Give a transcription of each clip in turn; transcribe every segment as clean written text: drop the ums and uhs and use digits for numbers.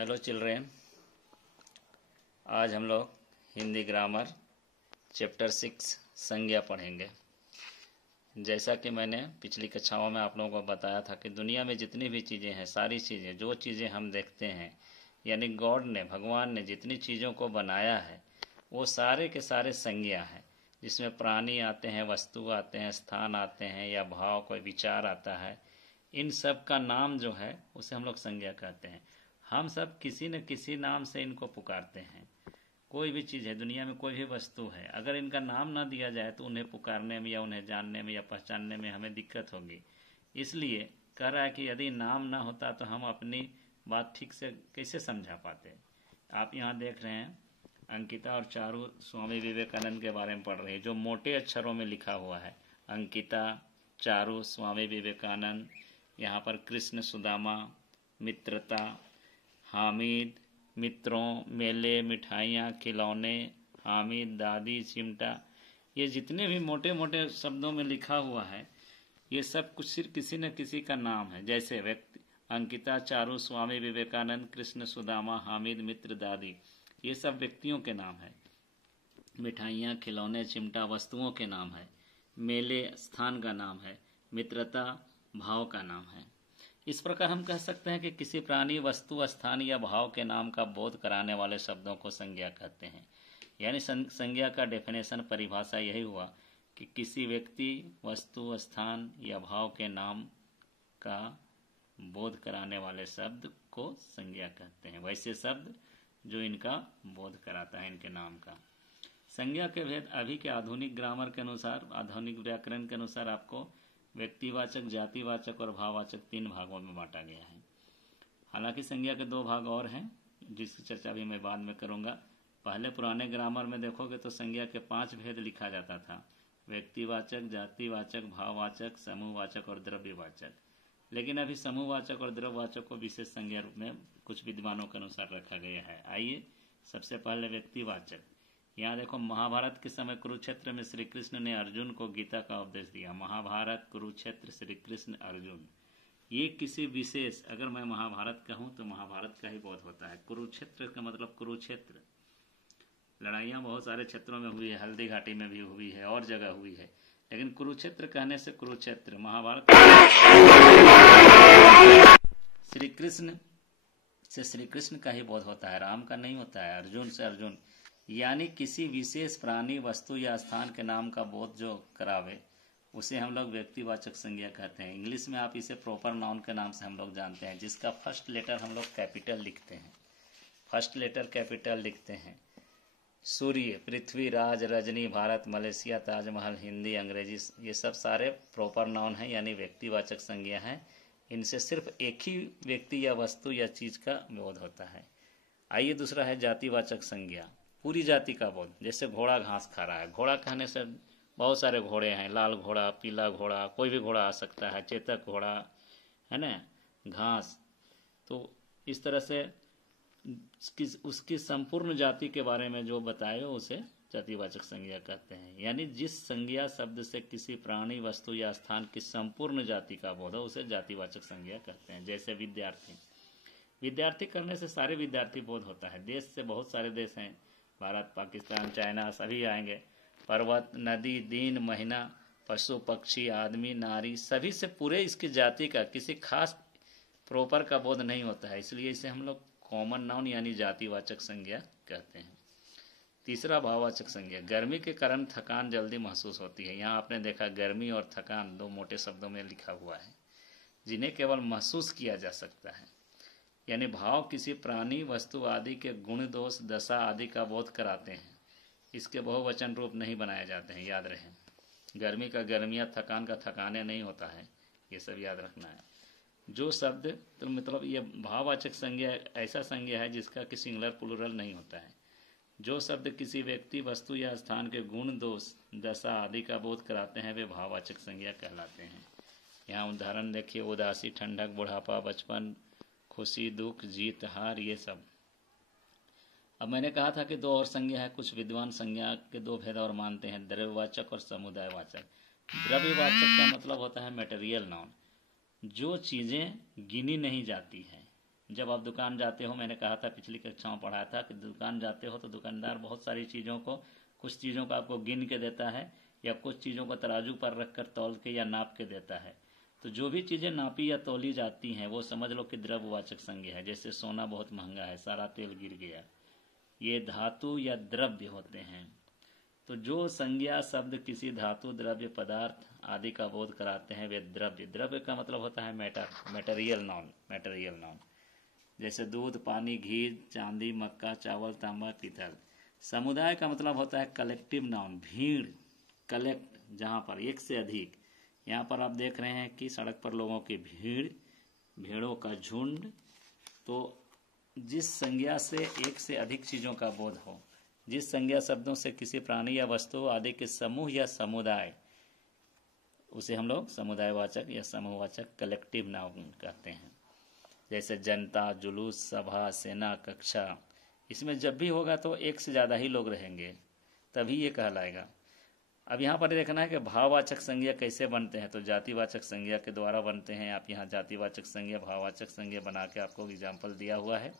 Hello children, आज हम लोग हिंदी ग्रामर चैप्टर 6 संज्ञा पढ़ेंगे। जैसा कि मैंने पिछली कक्षाओं में आप लोगों को बताया था कि दुनिया में जितनी भी चीज़ें हैं, सारी चीज़ें, जो चीज़ें हम देखते हैं, यानी गॉड ने, भगवान ने जितनी चीज़ों को बनाया है वो सारे के सारे संज्ञा हैं, जिसमें प्राणी आते हैं, वस्तु आते हैं, स्थान आते हैं या भाव, कोई विचार आता है। इन सब का नाम जो है उसे हम लोग संज्ञा कहते हैं। हम सब किसी न किसी नाम से इनको पुकारते हैं। कोई भी चीज़ है, दुनिया में कोई भी वस्तु है, अगर इनका नाम ना दिया जाए तो उन्हें पुकारने में या उन्हें जानने में या पहचानने में हमें दिक्कत होगी। इसलिए कह रहा है कि यदि नाम ना होता तो हम अपनी बात ठीक से कैसे समझा पाते। आप यहाँ देख रहे हैं अंकिता और चारू स्वामी विवेकानंद के बारे में पढ़ रही है, जो मोटे अक्षरों में लिखा हुआ है। अंकिता, चारू, स्वामी विवेकानंद, यहाँ पर कृष्ण, सुदामा, मित्रता, हामिद, मित्रों, मेले, मिठाइयाँ, खिलौने, हामिद, दादी, चिमटा, ये जितने भी मोटे मोटे शब्दों में लिखा हुआ है ये सब कुछ सिर्फ किसी न किसी का नाम है। जैसे व्यक्ति अंकिता, चारू, स्वामी विवेकानंद, कृष्ण, सुदामा, हामिद, मित्र, दादी, ये सब व्यक्तियों के नाम है। मिठाइयाँ, खिलौने, चिमटा वस्तुओं के नाम है। मेले स्थान का नाम है। मित्रता भाव का नाम है। इस प्रकार हम कह सकते हैं कि किसी प्राणी, वस्तु, स्थान या भाव के नाम का बोध कराने वाले शब्दों को संज्ञा कहते हैं। यानी संज्ञा का डेफिनेशन, परिभाषा यही हुआ कि किसी व्यक्ति, वस्तु, स्थान या भाव के नाम का बोध कराने वाले शब्द को संज्ञा कहते हैं। वैसे शब्द जो इनका बोध कराता है, इनके नाम का। संज्ञा के भेद अभी के आधुनिक ग्रामर के अनुसार, आधुनिक व्याकरण के अनुसार आपको व्यक्तिवाचक, जातिवाचक और भाववाचक 3 भागों में बांटा गया है। हालांकि संज्ञा के 2 भाग और हैं जिसकी चर्चा भी मैं बाद में करूंगा। पहले पुराने ग्रामर में देखोगे तो संज्ञा के 5 भेद लिखा जाता था: व्यक्तिवाचक, जातिवाचक, भाववाचक, समूहवाचक और द्रव्यवाचक। लेकिन अभी समूहवाचक और द्रव्यवाचक को विशेष संज्ञा रूप में कुछ विद्वानों के अनुसार रखा गया है। आइए सबसे पहले व्यक्तिवाचक। यहाँ देखो, महाभारत के समय कुरुक्षेत्र में श्री कृष्ण ने अर्जुन को गीता का उपदेश दिया। महाभारत, कुरुक्षेत्र, श्री कृष्ण, अर्जुन, ये किसी विशेष, अगर मैं महाभारत कहूँ तो महाभारत का ही बोध होता है। कुरुक्षेत्र का मतलब कुरुक्षेत्र, लड़ाइयाँ बहुत सारे क्षेत्रों में हुई है, हल्दी घाटी में भी हुई है और जगह हुई है, लेकिन कुरुक्षेत्र कहने से कुरुक्षेत्र, महाभारत श्री कृष्ण से श्री कृष्ण का ही बोध होता है, राम का नहीं होता है। अर्जुन से अर्जुन, यानी किसी विशेष प्राणी, वस्तु या स्थान के नाम का बोध जो करावे उसे हम लोग व्यक्तिवाचक संज्ञा कहते हैं। इंग्लिश में आप इसे प्रॉपर नाउन के नाम से हम लोग जानते हैं, जिसका फर्स्ट लेटर हम लोग कैपिटल लिखते हैं। फर्स्ट लेटर कैपिटल लिखते हैं। सूर्य, पृथ्वी, राज, रजनी, भारत, मलेशिया, ताजमहल, हिंदी, अंग्रेजी, ये सब सारे प्रॉपर नाउन हैं, यानी व्यक्तिवाचक संज्ञा हैं। इनसे सिर्फ एक ही व्यक्ति या वस्तु या चीज का बोध होता है। आइए दूसरा है जातिवाचक संज्ञा, पूरी जाति का बोध। जैसे घोड़ा घास खा रहा है, घोड़ा कहने से बहुत सारे घोड़े हैं, लाल घोड़ा, पीला घोड़ा, कोई भी घोड़ा आ सकता है, चेतक घोड़ा है ना, घास। तो इस तरह से उसकी संपूर्ण जाति के बारे में जो बताए उसे जातिवाचक संज्ञा कहते हैं। यानी जिस संज्ञा शब्द से किसी प्राणी, वस्तु या स्थान की संपूर्ण जाति का बोध हो उसे जातिवाचक संज्ञा कहते हैं। जैसे विद्यार्थी, विद्यार्थी करने से सारे विद्यार्थी बोध होता है। देश से बहुत सारे देश हैं, भारत, पाकिस्तान, चाइना, सभी आएंगे। पर्वत, नदी, दिन, महीना, पशु, पक्षी, आदमी, नारी, सभी से पूरे इसकी जाति का, किसी खास प्रॉपर का बोध नहीं होता है। इसलिए इसे हम लोग कॉमन नाउन यानी जातिवाचक संज्ञा कहते हैं। तीसरा भाववाचक संज्ञा, गर्मी के कारण थकान जल्दी महसूस होती है। यहाँ आपने देखा गर्मी और थकान 2 मोटे शब्दों में लिखा हुआ है, जिन्हें केवल महसूस किया जा सकता है। यानी भाव किसी प्राणी, वस्तु आदि के गुण, दोष, दशा आदि का बोध कराते हैं। इसके बहुवचन रूप नहीं बनाए जाते हैं, याद रहे। गर्मी का गर्मिया, थकान का थकाने नहीं होता है, ये सब याद रखना है। जो शब्द, तो मतलब ये भाववाचक संज्ञा ऐसा संज्ञा है जिसका कि सिंगुलर प्लूरल नहीं होता है। जो शब्द किसी व्यक्ति, वस्तु या स्थान के गुण, दोष, दशा आदि का बोध कराते हैं वे भाववाचक संज्ञा कहलाते हैं। यहाँ उदाहरण देखिए, उदासी, ठंडक, बुढ़ापा, बचपन, खुशी, दुख, जीत, हार, ये सब। अब मैंने कहा था कि 2 और संज्ञा है। कुछ विद्वान संज्ञा के 2 भेद और मानते हैं, द्रव्यवाचक और समुदायवाचक। द्रव्यवाचक का मतलब होता है मटेरियल नाउन, जो चीज़ें गिनी नहीं जाती हैं, जब आप दुकान जाते हो, मैंने कहा था पिछली कक्षा में पढ़ाया था कि दुकान जाते हो तो दुकानदार बहुत सारी चीज़ों को, कुछ चीज़ों को आपको गिन के देता है या कुछ चीज़ों को तराजू पर रख कर तौल के या नाप के देता है। तो जो भी चीज़ें नापी या तौली जाती हैं वो समझ लो कि द्रव्यवाचक संज्ञा है। जैसे सोना बहुत महंगा है, सारा तेल गिर गया, ये धातु या द्रव्य होते हैं। तो जो संज्ञा शब्द किसी धातु, द्रव्य, पदार्थ आदि का बोध कराते हैं वे द्रव्य। द्रव्य का मतलब होता है मैटेरियल नाउन। जैसे दूध, पानी, घी, चांदी, मक्का, चावल, तांबा, पीतल। समुदाय का मतलब होता है कलेक्टिव नाउन, भीड़, कलेक्ट, जहाँ पर एक से अधिक। यहाँ पर आप देख रहे हैं कि सड़क पर लोगों की भीड़, भेड़ों का झुंड। तो जिस संज्ञा से एक से अधिक चीज़ों का बोध हो, जिस संज्ञा शब्दों से किसी प्राणी या वस्तु आदि के समूह या समुदाय, उसे हम लोग समुदायवाचक या समूहवाचक कलेक्टिव नाउन कहते हैं। जैसे जनता, जुलूस, सभा, सेना, कक्षा। इसमें जब भी होगा तो एक से ज़्यादा ही लोग रहेंगे, तभी ये कहलाएगा। अब यहाँ पर देखना है कि भाववाचक संज्ञा कैसे बनते हैं। तो जातिवाचक संज्ञा के द्वारा बनते हैं। आप यहाँ जातिवाचक संज्ञा, भाववाचक संज्ञा बना के आपको एग्जाम्पल दिया हुआ है,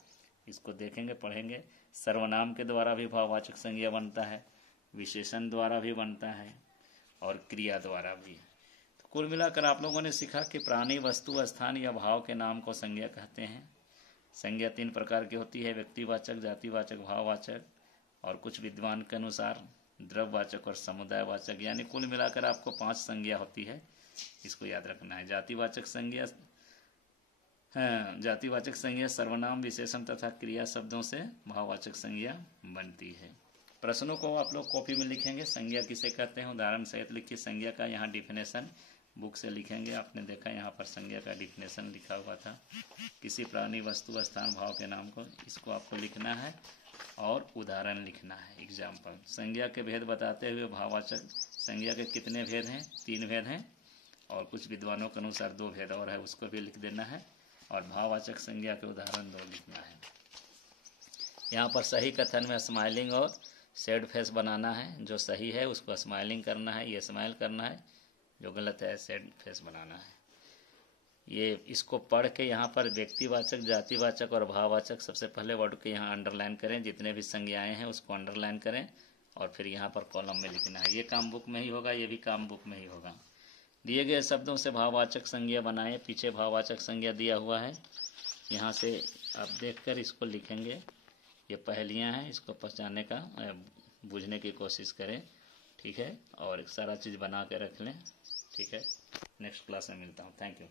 इसको देखेंगे, पढ़ेंगे। सर्वनाम के द्वारा भी भाववाचक संज्ञा बनता है, विशेषण द्वारा भी बनता है और क्रिया द्वारा भी। तो कुल मिलाकर आप लोगों ने सीखा कि प्राणी, वस्तु, स्थान या भाव के नाम को संज्ञा कहते हैं। संज्ञा 3 प्रकार की होती है, व्यक्तिवाचक, जातिवाचक, भाववाचक, और कुछ विद्वान के अनुसार द्रव्यवाचक और समुदायवाचक। यानी कुल मिलाकर आपको 5 संज्ञा होती है, इसको याद रखना है। जातिवाचक संज्ञा सर्वनाम, विशेषण तथा क्रिया शब्दों से भाववाचक संज्ञा बनती है। प्रश्नों को आप लोग कॉपी में लिखेंगे। संज्ञा किसे कहते हैं उदाहरण सहित लिखिए। संज्ञा का यहाँ डिफिनेशन बुक से लिखेंगे। आपने देखा यहाँ पर संज्ञा का डिफिनेशन लिखा हुआ था, किसी प्राणी, वस्तु, स्थान, भाव के नाम को, इसको आपको लिखना है और उदाहरण लिखना है, एग्जाम्पल। संज्ञा के भेद बताते हुए भाववाचक संज्ञा के कितने भेद हैं? 3 भेद हैं, और कुछ विद्वानों के अनुसार 2 भेद और है, उसको भी लिख देना है। और भाववाचक संज्ञा के उदाहरण 2 लिखना है। यहाँ पर सही कथन में स्माइलिंग और सैड फेस बनाना है। जो सही है उसको स्माइलिंग करना है, ये स्माइल करना है। जो गलत है सैड फेस बनाना है। ये इसको पढ़ के यहाँ पर व्यक्तिवाचक, जातिवाचक और भाववाचक सबसे पहले वर्ड के यहाँ अंडरलाइन करें। जितने भी संज्ञाएं हैं उसको अंडरलाइन करें और फिर यहाँ पर कॉलम में लिखना है। ये काम बुक में ही होगा, ये भी काम बुक में ही होगा। दिए गए शब्दों से भाववाचक संज्ञा बनाएं। पीछे भाववाचक संज्ञा दिया हुआ है, यहाँ से आप देखकर इसको लिखेंगे। ये पहेलियाँ हैं, इसको पहचानने का, बूझने की कोशिश करें, ठीक है। और सारा चीज़ बना के रख लें, ठीक है। नेक्स्ट क्लास में मिलता हूँ। Thank you.